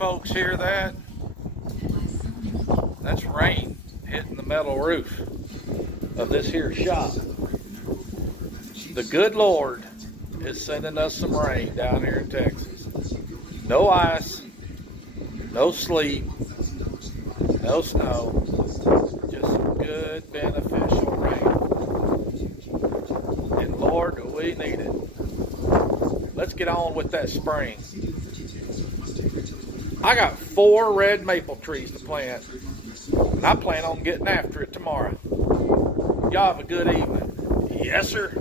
folks hear that? That's rain hitting the metal roof of this here shop. The good Lord is sending us some rain down here in Texas. No ice, no sleet, no snow, just some good beneficial rain. And Lord, do we need it. Let's get on with that spring. I got 4 red maple trees to plant, and I plan on getting after it tomorrow. Y'all have a good evening. Yes, sir.